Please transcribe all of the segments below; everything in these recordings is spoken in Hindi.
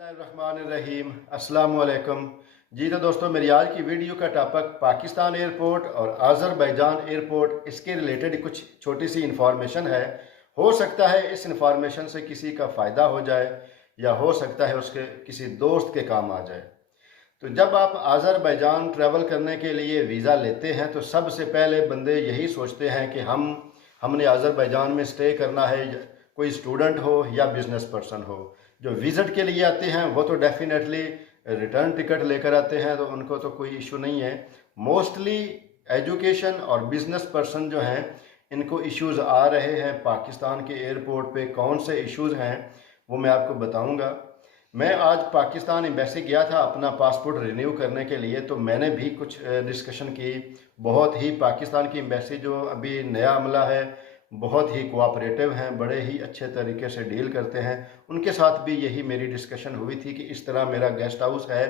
बिस्मिल्लाहिर्रहमानिर्रहीम अस्सलाम वालेकुम। जी तो दोस्तों, मेरी आज की वीडियो का टॉपिक पाकिस्तान एयरपोर्ट और आज़रबाईजान एयरपोर्ट, इसके रिलेटेड कुछ छोटी सी इन्फॉर्मेशन है। हो सकता है इस इन्फॉर्मेशन से किसी का फ़ायदा हो जाए या हो सकता है उसके किसी दोस्त के काम आ जाए। तो जब आप आज़रबाईजान ट्रैवल करने के लिए वीज़ा लेते हैं तो सबसे पहले बंदे यही सोचते हैं कि हमने आज़रबाईजान में स्टे करना है, कोई स्टूडेंट हो या बिज़नेस पर्सन हो। जो विज़िट के लिए आते हैं वो तो डेफिनेटली रिटर्न टिकट लेकर आते हैं, तो उनको तो कोई इशू नहीं है। मोस्टली एजुकेशन और बिज़नेस पर्सन जो हैं, इनको इश्यूज़ आ रहे हैं। पाकिस्तान के एयरपोर्ट पे कौन से इश्यूज़ हैं वो मैं आपको बताऊंगा। मैं आज पाकिस्तान एम्बेसी गया था अपना पासपोर्ट रिन्यू करने के लिए, तो मैंने भी कुछ डिस्कशन की। बहुत ही पाकिस्तान की एम्बेसी जो अभी नया अमला है, बहुत ही कोऑपरेटिव हैं, बड़े ही अच्छे तरीके से डील करते हैं। उनके साथ भी यही मेरी डिस्कशन हुई थी कि इस तरह मेरा गेस्ट हाउस है,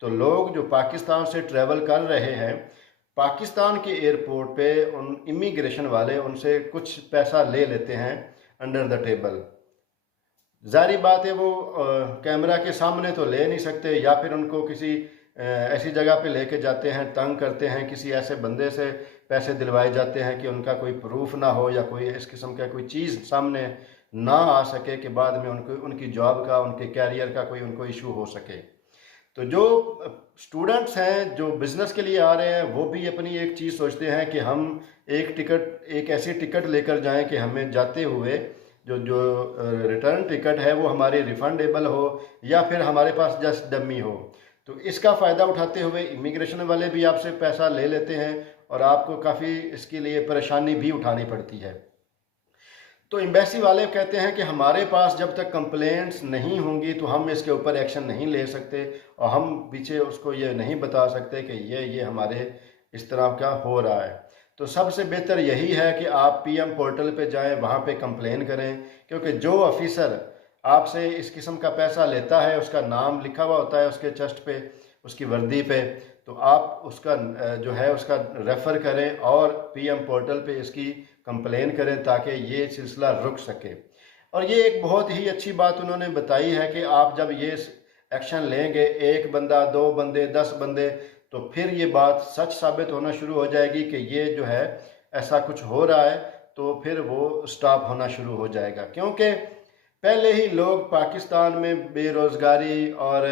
तो लोग जो पाकिस्तान से ट्रैवल कर रहे हैं, पाकिस्तान के एयरपोर्ट पे उन इमिग्रेशन वाले उनसे कुछ पैसा ले लेते हैं अंडर द टेबल। जारी बात है वो कैमरा के सामने तो ले नहीं सकते, या फिर उनको किसी ऐसी जगह पे लेके जाते हैं, तंग करते हैं, किसी ऐसे बंदे से पैसे दिलवाए जाते हैं कि उनका कोई प्रूफ ना हो या कोई इस किस्म का कोई चीज़ सामने ना आ सके कि बाद में उनको उनकी जॉब का, उनके कैरियर का कोई उनको इशू हो सके। तो जो स्टूडेंट्स हैं जो बिज़नेस के लिए आ रहे हैं, वो भी अपनी एक चीज़ सोचते हैं कि हम एक ऐसी टिकट लेकर जाएं कि हमें जाते हुए जो जो रिटर्न टिकट है वो हमारी रिफंडेबल हो, या फिर हमारे पास जस्ट डमी हो। तो इसका फ़ायदा उठाते हुए इमिग्रेशन वाले भी आपसे पैसा ले लेते हैं और आपको काफ़ी इसके लिए परेशानी भी उठानी पड़ती है। तो एम्बेसी वाले कहते हैं कि हमारे पास जब तक कंप्लेंट्स नहीं होंगी तो हम इसके ऊपर एक्शन नहीं ले सकते, और हम पीछे उसको ये नहीं बता सकते कि ये हमारे इस तरह का हो रहा है। तो सबसे बेहतर यही है कि आप पीएम पोर्टल पे जाएं, वहाँ पे कंप्लेन करें, क्योंकि जो ऑफिसर आपसे इस किस्म का पैसा लेता है उसका नाम लिखा हुआ होता है उसके चेस्ट पे, उसकी वर्दी पे। तो आप उसका जो है उसका रेफ़र करें और पीएम पोर्टल पे इसकी कंप्लेन करें ताकि ये सिलसिला रुक सके। और ये एक बहुत ही अच्छी बात उन्होंने बताई है कि आप जब ये एक्शन लेंगे, एक बंदा, दो बंदे, 10 बंदे, तो फिर ये बात सच साबित होना शुरू हो जाएगी कि ये जो है ऐसा कुछ हो रहा है, तो फिर वो स्टॉप होना शुरू हो जाएगा। क्योंकि पहले ही लोग पाकिस्तान में बेरोज़गारी और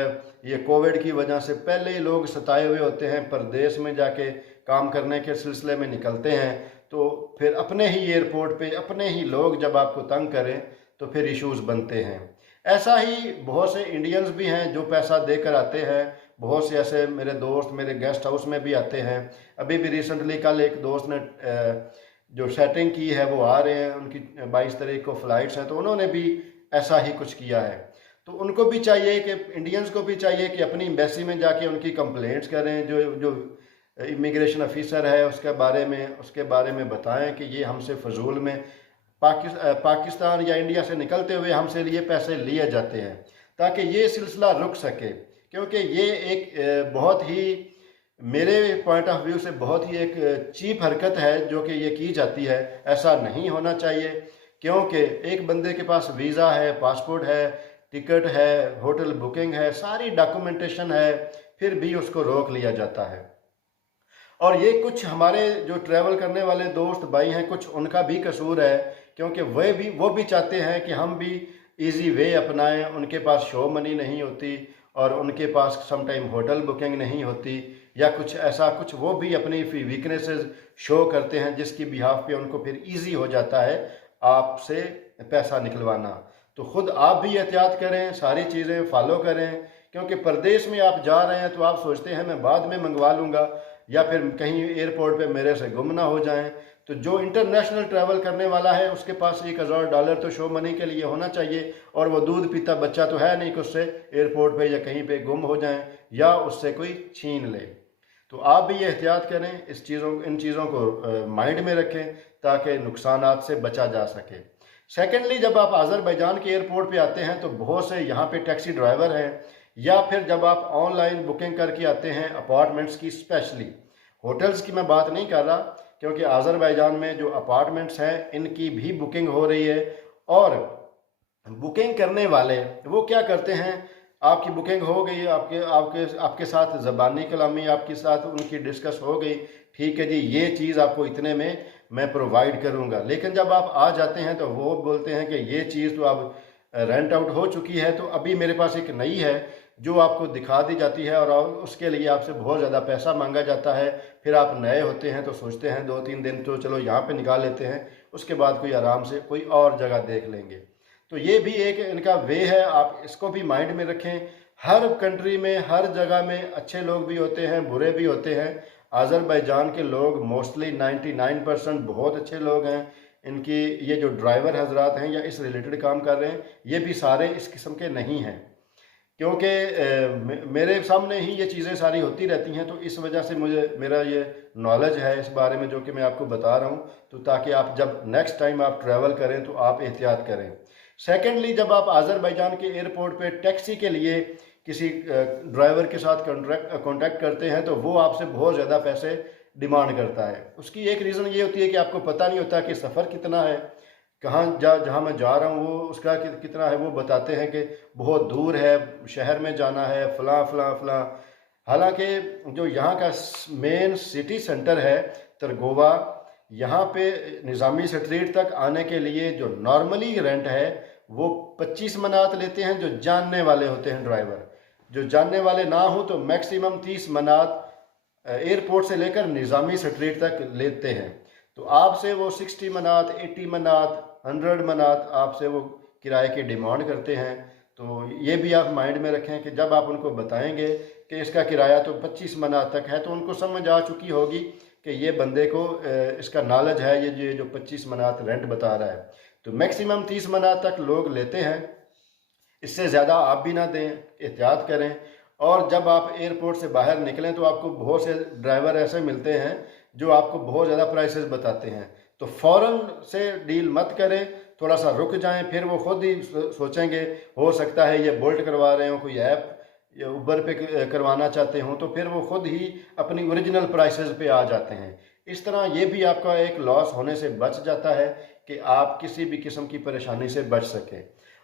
ये कोविड की वजह से पहले ही लोग सताए हुए होते हैं, परदेश में जाके काम करने के सिलसिले में निकलते हैं, तो फिर अपने ही एयरपोर्ट पे अपने ही लोग जब आपको तंग करें तो फिर इश्यूज़ बनते हैं। ऐसा ही बहुत से इंडियंस भी हैं जो पैसा देकर आते हैं। बहुत से ऐसे मेरे दोस्त मेरे गेस्ट हाउस में भी आते हैं। अभी भी रिसेंटली कल एक दोस्त ने जो सेटिंग की है वो आ रहे हैं, उनकी 22 तारीख को फ़्लाइट्स हैं, तो उन्होंने भी ऐसा ही कुछ किया है। तो उनको भी चाहिए कि इंडियंस को भी चाहिए कि अपनी एम्बेसी में जाके उनकी कंप्लेंट्स करें, जो जो इमिग्रेशन ऑफिसर है उसके बारे में बताएं कि ये हमसे फजूल में पाकिस्तान या इंडिया से निकलते हुए हमसे ये पैसे लिए जाते हैं, ताकि ये सिलसिला रुक सके। क्योंकि ये एक बहुत ही मेरे पॉइंट ऑफ व्यू से बहुत ही एक चीप हरकत है जो कि ये की जाती है। ऐसा नहीं होना चाहिए, क्योंकि एक बंदे के पास वीज़ा है, पासपोर्ट है, टिकट है, होटल बुकिंग है, सारी डॉक्यूमेंटेशन है, फिर भी उसको रोक लिया जाता है। और ये कुछ हमारे जो ट्रैवल करने वाले दोस्त भाई हैं, कुछ उनका भी कसूर है, क्योंकि वो भी चाहते हैं कि हम भी इजी वे अपनाएं। उनके पास शो मनी नहीं होती और उनके पास समटाइम होटल बुकिंग नहीं होती, या कुछ ऐसा कुछ वो भी अपनी वीकनेसेस शो करते हैं जिसकी बिहाफ पे उनको फिर इजी हो जाता है आपसे पैसा निकलवाना। तो ख़ुद आप भी एहतियात करें, सारी चीज़ें फॉलो करें, क्योंकि परदेश में आप जा रहे हैं तो आप सोचते हैं मैं बाद में मंगवा लूँगा, या फिर कहीं एयरपोर्ट पे मेरे से गुम ना हो जाएं। तो जो इंटरनेशनल ट्रैवल करने वाला है उसके पास $1000 तो शो मनी के लिए होना चाहिए, और वो दूध पीता बच्चा तो है नहीं कि उससे एयरपोर्ट पे या कहीं पे गुम हो जाएं या उससे कोई छीन ले। तो आप भी ये एहतियात करें, इन चीज़ों को माइंड में रखें ताकि नुकसानात से बचा जा सके। सेकेंडली, जब आप आज़रबाईजान के एयरपोर्ट पे आते हैं तो बहुत से यहाँ पे टैक्सी ड्राइवर हैं, या फिर जब आप ऑनलाइन बुकिंग करके आते हैं अपार्टमेंट्स की, स्पेशली होटल्स की मैं बात नहीं कर रहा, क्योंकि आज़रबाईजान में जो अपार्टमेंट्स हैं इनकी भी बुकिंग हो रही है। और बुकिंग करने वाले वो क्या करते हैं, आपकी बुकिंग हो गई, आपके आपके आपके साथ ज़बानी कलामी आपके साथ उनकी डिस्कस हो गई, ठीक है जी ये चीज़ आपको इतने में मैं प्रोवाइड करूँगा। लेकिन जब आप आ जाते हैं तो वो बोलते हैं कि ये चीज़ तो अब रेंट आउट हो चुकी है, तो अभी मेरे पास एक नई है जो आपको दिखा दी जाती है और उसके लिए आपसे बहुत ज़्यादा पैसा मांगा जाता है। फिर आप नए होते हैं तो सोचते हैं 2-3 दिन तो चलो यहाँ पे निकाल लेते हैं, उसके बाद कोई आराम से कोई और जगह देख लेंगे। तो ये भी एक इनका वे है, आप इसको भी माइंड में रखें। हर कंट्री में हर जगह में अच्छे लोग भी होते हैं, बुरे भी होते हैं। अज़रबैजान के लोग मोस्टली 99% बहुत अच्छे लोग हैं। इनकी ये जो ड्राइवर हजरात हैं या इस रिलेटेड काम कर रहे हैं, ये भी सारे इस किस्म के नहीं हैं, क्योंकि मेरे सामने ही ये चीज़ें सारी होती रहती हैं। तो इस वजह से मुझे मेरा ये नॉलेज है इस बारे में जो कि मैं आपको बता रहा हूँ, तो ताकि आप जब नेक्स्ट टाइम आप ट्रैवल करें तो आप एहतियात करें। सेकेंडली, जब आप अज़रबैजान के एयरपोर्ट पे टैक्सी के लिए किसी ड्राइवर के साथ कॉन्टैक्ट करते हैं तो वो आपसे बहुत ज़्यादा पैसे डिमांड करता है। उसकी एक रीज़न ये होती है कि आपको पता नहीं होता कि सफ़र कितना है, कहाँ जहाँ मैं जा रहा हूँ वो उसका कितना है। वो बताते हैं कि बहुत दूर है, शहर में जाना है, फ़लाँ फ़लाँ फ़लाँ। हालांकि जो यहाँ का मेन सिटी सेंटर है तरगोवा, यहाँ पे निज़ामी स्ट्रीट तक आने के लिए जो नॉर्मली रेंट है वो 25 मनात लेते हैं जो जानने वाले होते हैं ड्राइवर। जो जानने वाले ना हो तो मैक्सिमम 30 मनात एयरपोर्ट से लेकर निज़ामी स्ट्रीट तक लेते हैं। तो आपसे वो 60 मनात, 80 मनात, 100 मनात आपसे वो किराए की डिमांड करते हैं। तो ये भी आप माइंड में रखें कि जब आप उनको बताएंगे कि इसका किराया तो 25 मनात तक है, तो उनको समझ आ चुकी होगी कि ये बंदे को इसका नॉलेज है, ये जो 25 मनात रेंट बता रहा है। तो मैक्सिमम 30 मनात तक लोग लेते हैं, इससे ज़्यादा आप भी ना दें, एहतियात करें। और जब आप एयरपोर्ट से बाहर निकलें तो आपको बहुत से ड्राइवर ऐसे मिलते हैं जो आपको बहुत ज़्यादा प्राइसेस बताते हैं। तो फ़ौरन से डील मत करें, थोड़ा सा रुक जाएं, फिर वो खुद ही सोचेंगे। हो सकता है ये बोल्ट करवा रहे हो, कोई ऐप या उबर पे करवाना चाहते हो, तो फिर वो खुद ही अपनी ओरिजिनल प्राइसेस पे आ जाते हैं। इस तरह ये भी आपका एक लॉस होने से बच जाता है कि आप किसी भी किस्म की परेशानी से बच सकें।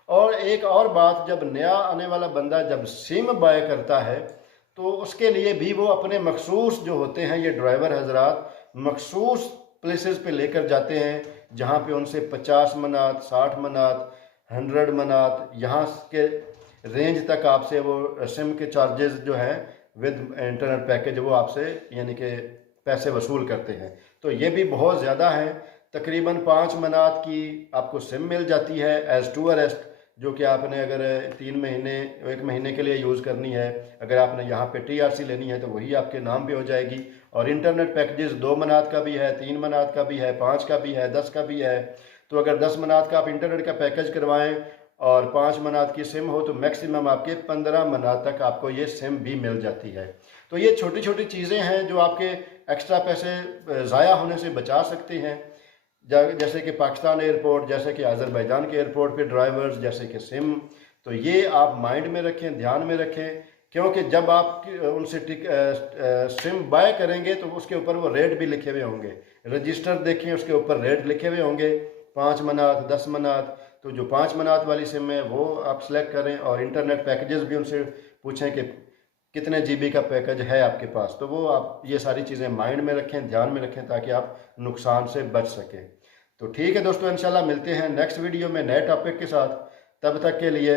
और एक और बात, जब नया आने वाला बंदा जब सिम बाय करता है तो उसके लिए भी वो अपने मखसूस जो होते हैं ये ड्राइवर हजरात मखसूस प्लेसेस पे लेकर जाते हैं, जहाँ पे उनसे 50 मनात, 60 मनात, 100 मनात यहाँ के रेंज तक आपसे वो सिम के चार्जेस जो हैं विद इंटरनेट पैकेज वो आपसे यानी कि पैसे वसूल करते हैं। तो ये भी बहुत ज़्यादा है। तकरीबन 5 मनात की आपको सिम मिल जाती है एज़ टू अरेस्ट, जो कि आपने अगर 3 महीने 1 महीने के लिए यूज़ करनी है, अगर आपने यहाँ पे TRC लेनी है तो वही आपके नाम पे हो जाएगी। और इंटरनेट पैकेजेस 2 मनात का भी है, 3 मनात का भी है, 5 का भी है, 10 का भी है। तो अगर 10 मनात का आप इंटरनेट का पैकेज करवाएं और 5 मनात की सिम हो तो मैक्सिमम आपके 15 मनात तक आपको ये सिम भी मिल जाती है। तो ये छोटी छोटी चीज़ें हैं जो आपके एक्स्ट्रा पैसे ज़ाया होने से बचा सकते हैं, जैसे कि पाकिस्तान एयरपोर्ट, जैसे कि अज़रबैजान के एयरपोर्ट पे ड्राइवर्स, जैसे कि सिम। तो ये आप माइंड में रखें, ध्यान में रखें, क्योंकि जब आप उनसे सिम बाय करेंगे तो उसके ऊपर वो रेट भी लिखे हुए होंगे। रजिस्टर देखें, उसके ऊपर रेट लिखे हुए होंगे, 5 मनात, 10 मनात। तो जो 5 मनात वाली सिम है वो आप सेलेक्ट करें और इंटरनेट पैकेजेस भी उनसे पूछें कि कितने GB का पैकेज है आपके पास। तो वो आप ये सारी चीज़ें माइंड में रखें, ध्यान में रखें, ताकि आप नुकसान से बच सकें। तो ठीक है दोस्तों, इंशाल्लाह मिलते हैं नेक्स्ट वीडियो में नए टॉपिक के साथ। तब तक के लिए